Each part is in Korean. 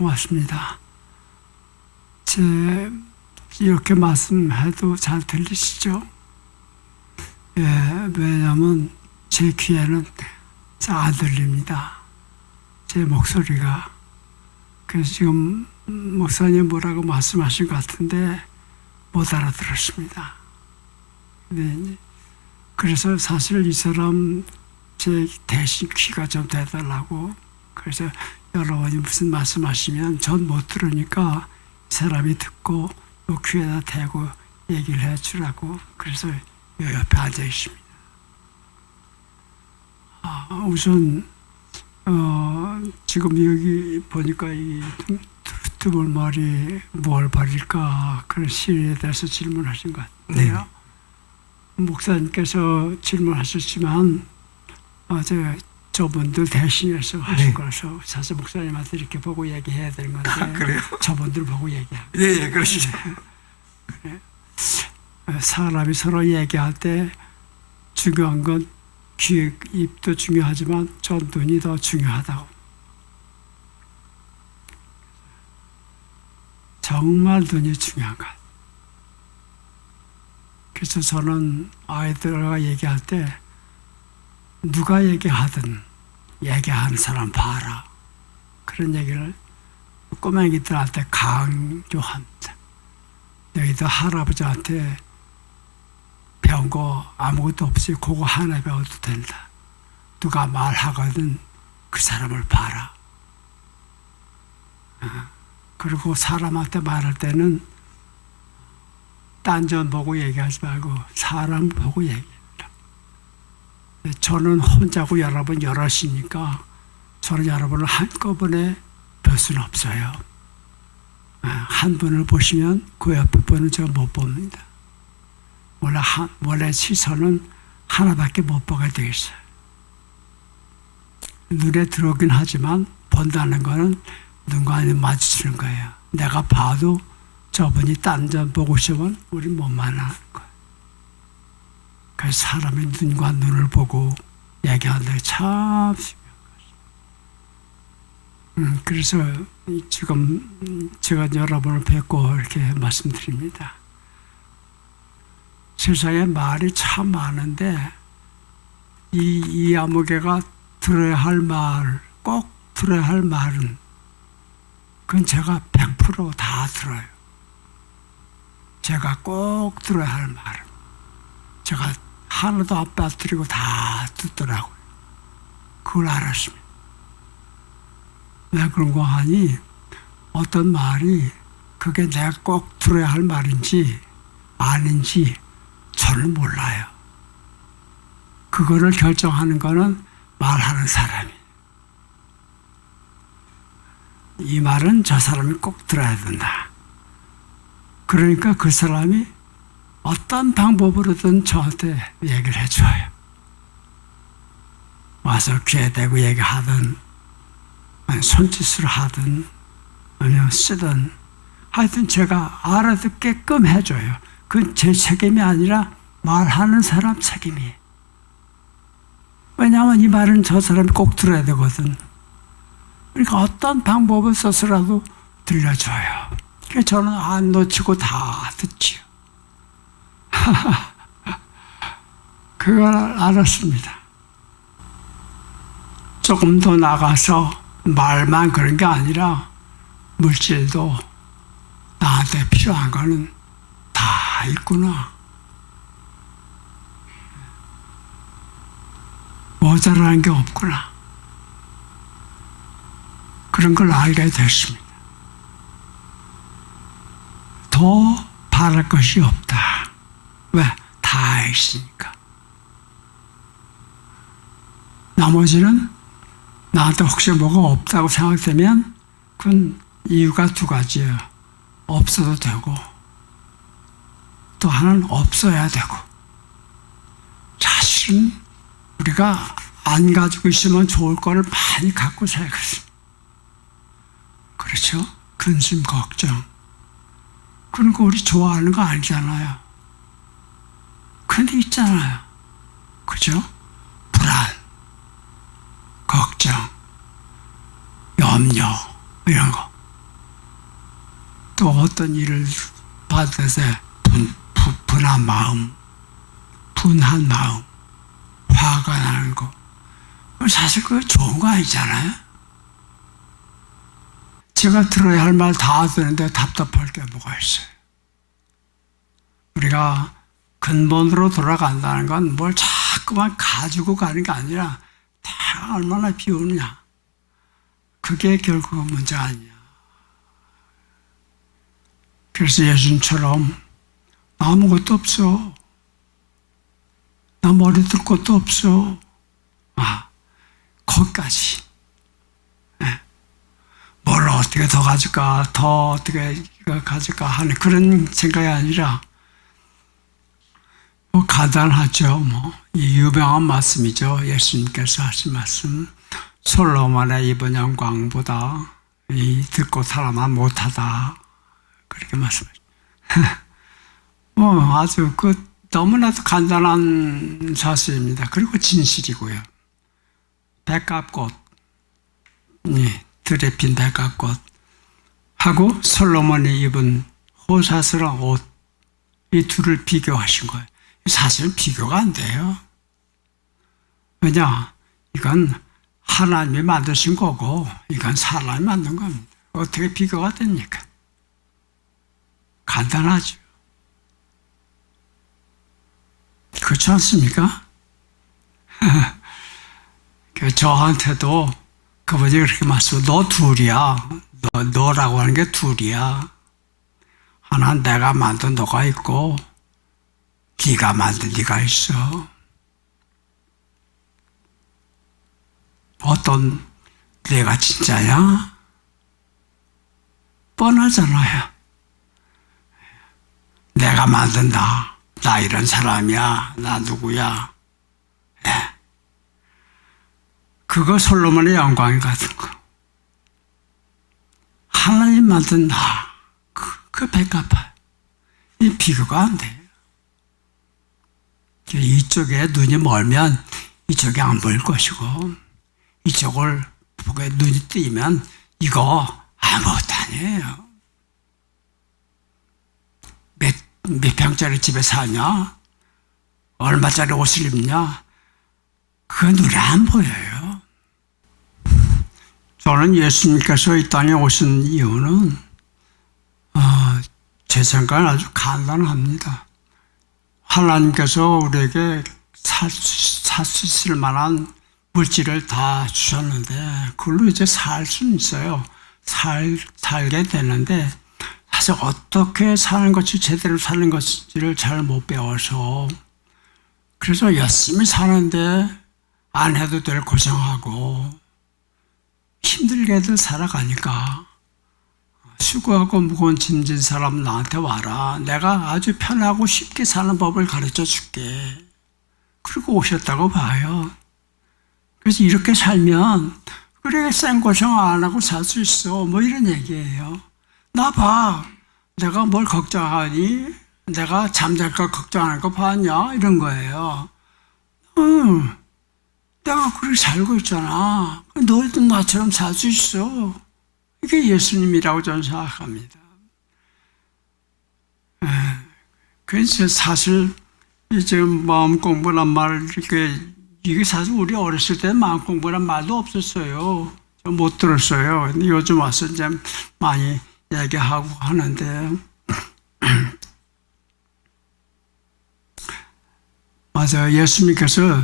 고맙습니다. 이렇게 말씀해도 잘 들리시죠? 예, 왜냐하면 제 귀에는 잘 안 들립니다. 제 목소리가. 그래서 지금 목사님 뭐라고 말씀하신 것 같은데 못 알아들었습니다. 그래서 사실 이 사람 제 대신 귀가 좀 대달라고, 그래서 여러분이 무슨 말씀하시면 전 못 들으니까 이 사람이 듣고 요 귀에다 대고 얘기를 해주라고, 그래서 요 옆에 앉아 있습니다. 우선 지금 여기 보니까 이 두물머리 뭘 버릴까 그런 시에 대해서 질문하신 것 같아요. 네. 목사님께서 질문하셨지만 저분들 대신해서 하신 네. 거라서 사실 목사님한테 이렇게 보고 얘기해야 되는 건데 그래요? 저분들 보고 얘기하고. 예, 그러시죠. 그래. 사람이 서로 얘기할 때 중요한 건 귀, 입도 중요하지만 저 눈이 더 중요하다고. 정말 눈이 중요한 것. 그래서 저는 아이들과 얘기할 때 누가 얘기하든 얘기하는 사람 봐라. 그런 얘기를 꼬맹이들한테 강조합니다. 너희도 할아버지한테 배운 거 아무것도 없이 그거 하나 배워도 된다. 누가 말하거든 그 사람을 봐라. 그리고 사람한테 말할 때는 딴 점 보고 얘기하지 말고 사람 보고 얘기해라. 저는 혼자고 여러분 여럿이니까 저는 여러분을 한꺼번에 볼 수는 없어요. 한 분을 보시면 그 옆에 분은 제가 못 봅니다. 원래 시선은 하나밖에 못 보게 되어 있어요. 눈에 들어오긴 하지만 본다는 거는 눈과 눈 마주치는 거예요. 내가 봐도 저분이 딴 점 보고 있으면 우리 못 만나는 거예요. 그래서 사람이 눈과 눈을 보고 얘기하는 게 참 중요한 거죠. 그래서 지금 제가 여러분을 뵙고 이렇게 말씀드립니다. 세상에 말이 참 많은데 이 아무개가 들어야 할 말, 꼭 들어야 할 말은 그건 제가 100% 다 들어요. 제가 꼭 들어야 할 말은 제가 하나도 안 빠뜨리고 다 듣더라고요. 그걸 알았습니다. 왜 그런가 하니 어떤 말이 그게 내가 꼭 들어야 할 말인지 아닌지 저는 몰라요. 그거를 결정하는 거는 말하는 사람이. 이 말은 저 사람이 꼭 들어야 된다. 그러니까 그 사람이 어떤 방법으로든 저한테 얘기를 해줘요. 와서 귀에 대고 얘기하든 손짓으로 하든 아니면 쓰든 하여튼 제가 알아듣게끔 해줘요. 그건 제 책임이 아니라 말하는 사람 책임이에요. 왜냐하면 이 말은 저 사람이 꼭 들어야 되거든. 그러니까 어떤 방법을 써서라도 들려줘요. 그래서 저는 안 놓치고 다 듣지요. 그걸 알았습니다. 조금 더 나가서 말만 그런 게 아니라 물질도 나한테 필요한 거는 다 있구나. 모자라는 게 없구나. 그런 걸 알게 됐습니다. 더 바랄 것이 없다. 왜? 다 있으니까. 나머지는 나한테 혹시 뭐가 없다고 생각되면 그건 이유가 두 가지예요. 없어도 되고 또 하나는 없어야 되고. 사실은 우리가 안 가지고 있으면 좋을 거를 많이 갖고 살거든요. 그렇죠? 근심, 걱정. 그런 거 우리 좋아하는 거 아니잖아요. 그런데 있잖아요. 그죠? 불안, 걱정, 염려 이런 거. 또 어떤 일을 받아서 분한 마음, 화가 나는 거. 사실 그거 좋은 거 아니잖아요? 제가 들어야 할 말 다 듣는데 답답할 게 뭐가 있어요? 우리가 근본으로 돌아간다는 건 뭘 자꾸만 가지고 가는 게 아니라 다 얼마나 비우느냐. 그게 결국 문제가 아니야. 그래서 예수님처럼 나 아무것도 없어. 나 머리 들 것도 없어. 거기까지. 뭘 어떻게 더 가질까, 더 어떻게 가질까 하는 그런 생각이 아니라, 간단하죠. 이 유명한 말씀이죠. 예수님께서 하신 말씀. 솔로몬의 입은 영광보다 듣고 살아만 못하다. 그렇게 말씀하죠. 아주 너무나도 간단한 사실입니다. 그리고 진실이고요. 백합꽃, 들에 핀 백합꽃 하고 솔로몬이 입은 호사스러운 옷, 이 둘을 비교하신 거예요. 사실은 비교가 안 돼요. 왜냐? 이건 하나님이 만드신 거고 이건 사람이 만든 겁니다. 어떻게 비교가 됩니까? 간단하죠. 그렇지 않습니까? 저한테도 그분이 그렇게 말씀해. 너 둘이야. 너라고 하는 게 둘이야. 하나는 내가 만든 너가 있고 네가 만든 네가 있어. 어떤 내가 진짜야? 뻔하잖아요. 내가 만든다. 나 이런 사람이야. 나 누구야. 그거 솔로몬의 영광이 같은 거. 하나님 만든 나. 그 백합화. 이 비교가 안 돼요. 이쪽에 눈이 멀면 이쪽이 안 보일 것이고 이쪽을 보게 눈이 뜨이면 이거 아무것도 아니에요. 몇 평짜리 집에 사냐? 얼마짜리 옷을 입냐? 그건 눈에 안 보여요. 저는 예수님께서 이 땅에 오신 이유는 제 생각은 아주 간단합니다. 하나님께서 우리에게 살 수 있을 만한 물질을 다 주셨는데 그걸로 이제 살 수는 있어요. 살게 되는데 사실 어떻게 사는 것이 제대로 사는 것인지를 잘 못 배워서 그래서 열심히 사는데 안 해도 될 고생하고 힘들게들 살아가니까 수고하고 무거운 짐진 사람 나한테 와라. 내가 아주 편하고 쉽게 사는 법을 가르쳐 줄게. 그리고 오셨다고 봐요. 그래서 이렇게 살면 그래 쌩 고생 안 하고 살 수 있어. 이런 얘기예요. 나 봐. 내가 뭘 걱정하니? 내가 잠잘까 걱정하는 거 봤냐? 이런 거예요. 내가 그렇게 살고 있잖아. 너희도 나처럼 살 수 있어. 이게 예수님이라고 저는 생각합니다. 그래서 사실 이제 마음 공부란 말 이게 사실 우리 어렸을 때 마음 공부란 말도 없었어요. 좀 못 들었어요. 근데 요즘 와서 이제 많이 얘기하고 하는데 맞아요. 예수님께서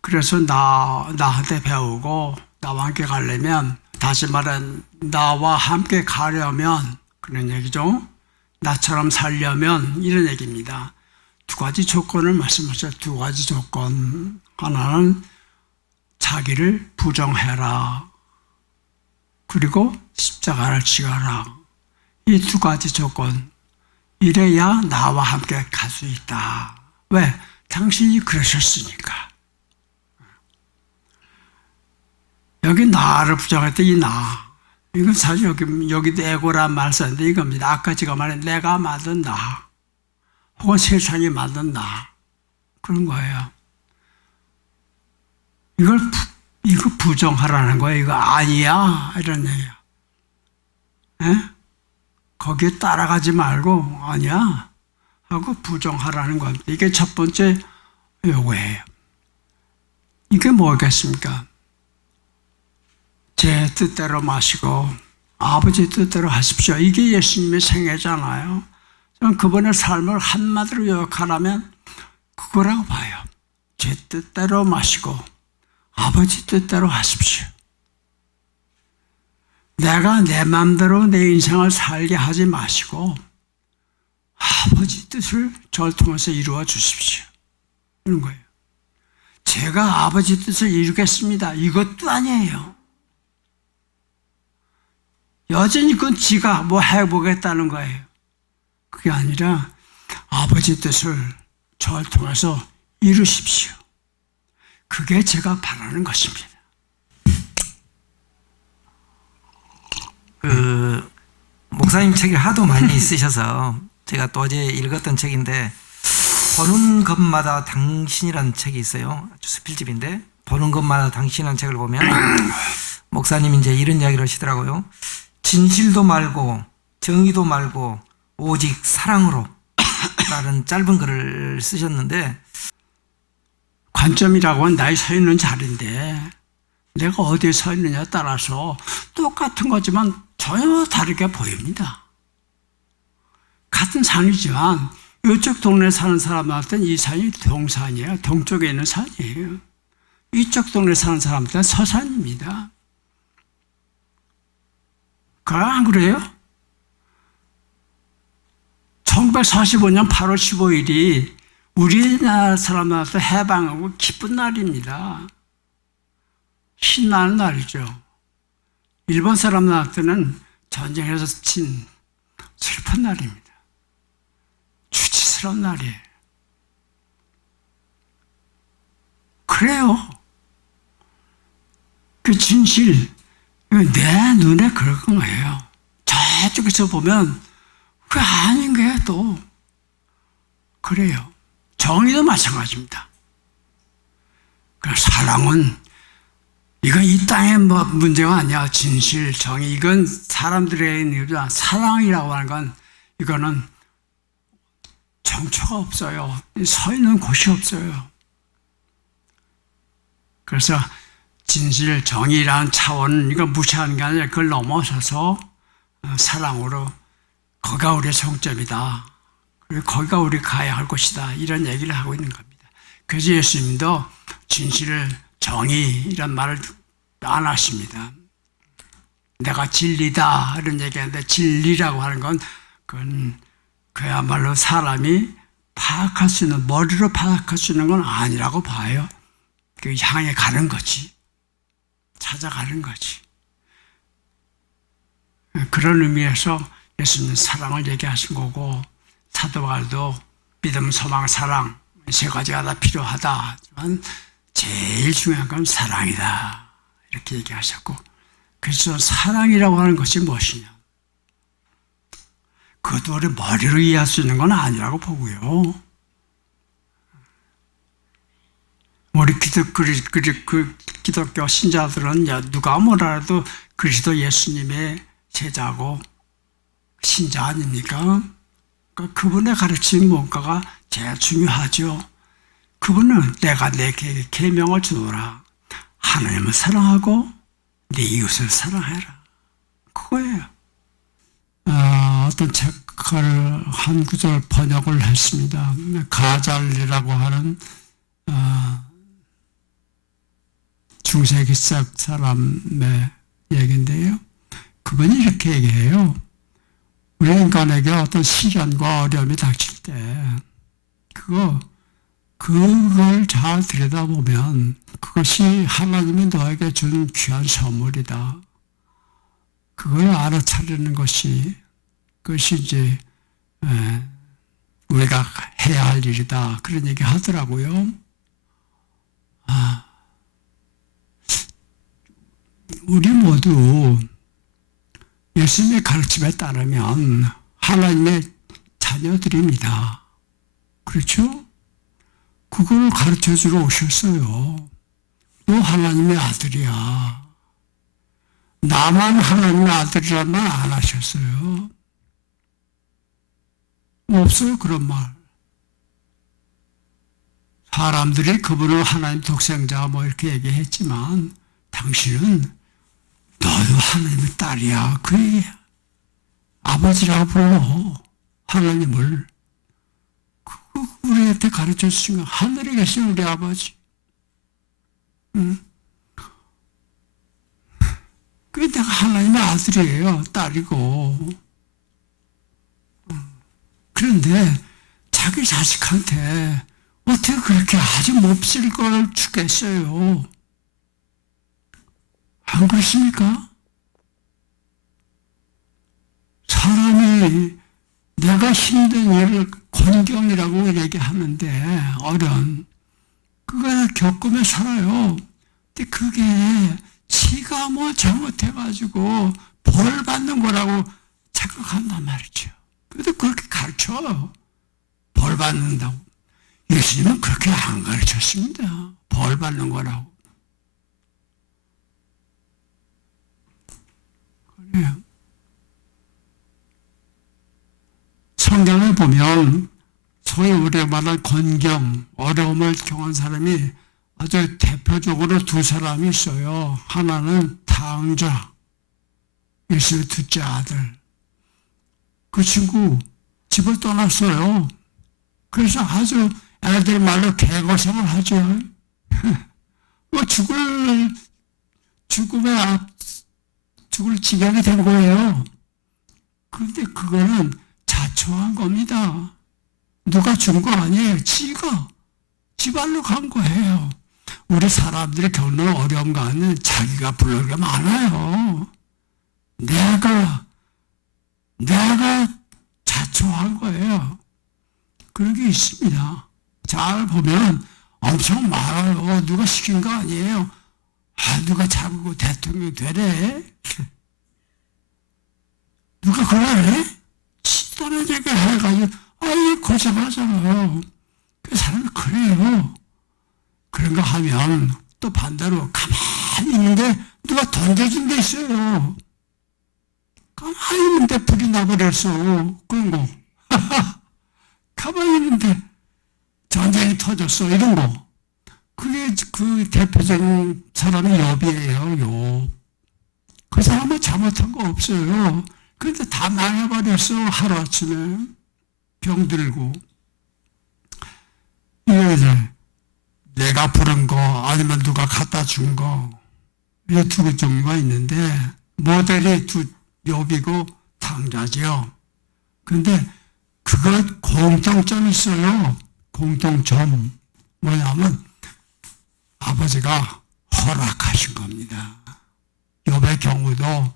그래서 나한테 배우고 나와 함께 가려면 다시 말해 나와 함께 가려면 그런 얘기죠. 나처럼 살려면 이런 얘기입니다. 두 가지 조건을 말씀하셨어요. 두 가지 조건. 하나는 자기를 부정해라. 그리고 십자가를 지어라. 이 두 가지 조건. 이래야 나와 함께 갈 수 있다. 왜? 당신이 그러셨으니까. 여기 나를 부정할 때 이 나. 이건 사실 여기도 에고란 말 썼는데 이겁니다. 아까 제가 말한 내가 만든 나. 혹은 세상이 만든 나. 그런 거예요. 이거 부정하라는 거예요. 이거 아니야. 이런 얘기야. 에? 거기에 따라가지 말고 아니야 하고 부정하라는 겁니다. 이게 첫 번째 요구예요. 이게 뭐겠습니까? 제 뜻대로 마시고 아버지 뜻대로 하십시오. 이게 예수님의 생애잖아요. 저는 그분의 삶을 한마디로 요약하라면 그거라고 봐요. 제 뜻대로 마시고 아버지 뜻대로 하십시오. 내가 내 마음대로 내 인생을 살게 하지 마시고 아버지 뜻을 저를 통해서 이루어 주십시오. 이런 거예요. 제가 아버지 뜻을 이루겠습니다. 이것도 아니에요. 여전히 그건 지가 뭐 해보겠다는 거예요. 그게 아니라 아버지 뜻을 저를 통해서 이루십시오. 그게 제가 바라는 것입니다. 목사님 책을 하도 많이 쓰셔서 제가 또 어제 읽었던 책인데 보는 것마다 당신이라는 책이 있어요. 아주 수필집인데 보는 것마다 당신이라는 책을 보면 목사님이 이제 이런 이야기를 하시더라고요. 진실도 말고 정의도 말고 오직 사랑으로 라는 짧은 글을 쓰셨는데 관점이라고 하면 나이 서 있는 자리인데 내가 어디에 서 있느냐에 따라서 똑같은 거지만 전혀 다르게 보입니다. 같은 산이지만 이쪽 동네에 사는 사람한테는 이 산이 동산이에요. 동쪽에 있는 산이에요. 이쪽 동네에 사는 사람한테는 서산입니다. 안 그래요? 1945년 8월 15일이 우리나라 사람한테 해방하고 기쁜 날입니다. 신나는 날이죠. 일본 사람들한테는 전쟁에서 친 슬픈 날입니다. 수치스러운 날이에요. 그래요. 그 진실, 내 눈에 그런 거예요. 저쪽에서 보면 그게 아닌 게 또 그래요. 정의도 마찬가지입니다. 사랑은 이건 이 땅의 뭐 문제가 아니야. 진실, 정의 이건 사람들의 의미보다 사랑이라고 하는 건 이거는 정처가 없어요. 서 있는 곳이 없어요. 그래서 진실, 정의라는 차원은 이거 무시하는 게 아니라 그걸 넘어서서 사랑으로 거기가 우리의 정점이다. 그리고 거기가 우리 가야 할 곳이다. 이런 얘기를 하고 있는 겁니다. 그래서 예수님도 진실, 정의 이런 말을 안 하십니다. 내가 진리다 이런 얘기하는데 진리라고 하는 건 그건 그야말로 사람이 파악할 수 있는 머리로 파악할 수 있는 건 아니라고 봐요. 그 향해 가는 거지. 찾아가는 거지. 그런 의미에서 예수님은 사랑을 얘기하신 거고 사도 바울도 믿음, 소망, 사랑 세 가지가 다 필요하다. 하지만 제일 중요한 건 사랑이다. 이렇게 얘기하셨고 그래서 사랑이라고 하는 것이 무엇이냐. 그것도 우리 머리로 이해할 수 있는 건 아니라고 보고요. 우리 기독교 신자들은 누가 뭐라도 그리스도 예수님의 제자고 신자 아닙니까? 그러니까 그분의 가르친 뭔가가 제일 중요하죠. 그분은 내가 내 계명을 주노라. 하나님을 사랑하고 내 이웃을 사랑해라. 그거예요. 어떤 책을 한 구절 번역을 했습니다. 가잘리라고 하는 중세기 사람의 얘기인데요. 그분이 이렇게 얘기해요. 우리 인간에게 어떤 시련과 어려움이 닥칠 때 그걸 잘 들여다보면 그것이 하나님이 너에게 준 귀한 선물이다. 그걸 알아차리는 것이 그것이 이제 우리가 해야 할 일이다. 그런 얘기 하더라고요. 우리 모두 예수님의 가르침에 따르면 하나님의 자녀들입니다. 그렇죠? 그걸 가르쳐주러 오셨어요. 너 하나님의 아들이야. 나만 하나님의 아들이란 말 안 하셨어요. 없어요, 그런 말. 사람들이 그분을 하나님 독생자 뭐 이렇게 얘기했지만 당신은 너도 하나님의 딸이야. 그 얘기야. 아버지라고 불러. 하나님을. 우리한테 가르쳐 주신 거 하늘에 계신 우리 아버지. 응? 그게 내가 하나님의 아들이에요. 딸이고. 그런데 자기 자식한테 어떻게 그렇게 아주 몹쓸 걸 주겠어요? 안 그렇습니까? 사람이 내가 힘든 일을 곤경이라고 얘기하는데 어려운 그거 겪으며 살아요. 근데 그게 지가 뭐 잘못해가지고 벌 받는 거라고 착각한단 말이죠. 그래도 그렇게 가르쳐. 벌 받는다고. 예수님은 그렇게 안 가르쳤습니다. 벌 받는 거라고. 그래요. 성경을 보면 소위 우리가 말하는 곤경, 어려움을 겪은 사람이 아주 대표적으로 두 사람이 있어요. 하나는 탕자, 예수의 둘째 아들. 그 친구 집을 떠났어요. 그래서 아주 애들 말로 개고생을 하죠. 뭐 죽을 지경이 된 거예요. 그런데 그거는 자초한 겁니다. 누가 준 거 아니에요. 지가 지발로 간 거예요. 우리 사람들이 겪는 어려움 가는 자기가 부르는 게 많아요. 내가 자초한 거예요. 그런 게 있습니다. 잘 보면 엄청 많아요. 누가 시킨 거 아니에요. 누가 자꾸 대통령 되래? 누가 그래? 치다는 얘기 해가지고 아이 고생하잖아요. 그 사람이 그래요. 그런 거 하면 또 반대로 가만히 있는데 누가 던져준 게 있어요. 가만히 있는데 불이 나버렸어. 그런 거. 가만히 있는데 전쟁이 터졌어. 이런 거. 그게 그 대표적인 사람이 욥이에요. 욥. 그 사람은 잘못한 거 없어요. 그런데 다 망해버렸어. 하루아침에 병들고. 이제 내가 부른 거 아니면 누가 갖다 준 거. 이 두 종류가 있는데 모델이 욥이고 탕자지요. 그런데 그거 공통점이 있어요. 공통점. 뭐냐면 아버지가 허락하신 겁니다. 욥의 경우도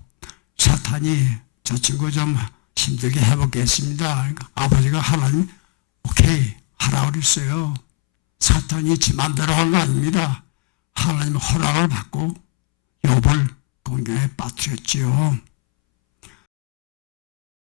사탄이 저 친구 좀 힘들게 해보겠습니다. 그러니까 아버지가 하나님 오케이 하라고 그랬어요. 사탄이 지 맘대로 한 거 아닙니다. 하나님 허락을 받고 욥을 공경에 빠뜨렸지요.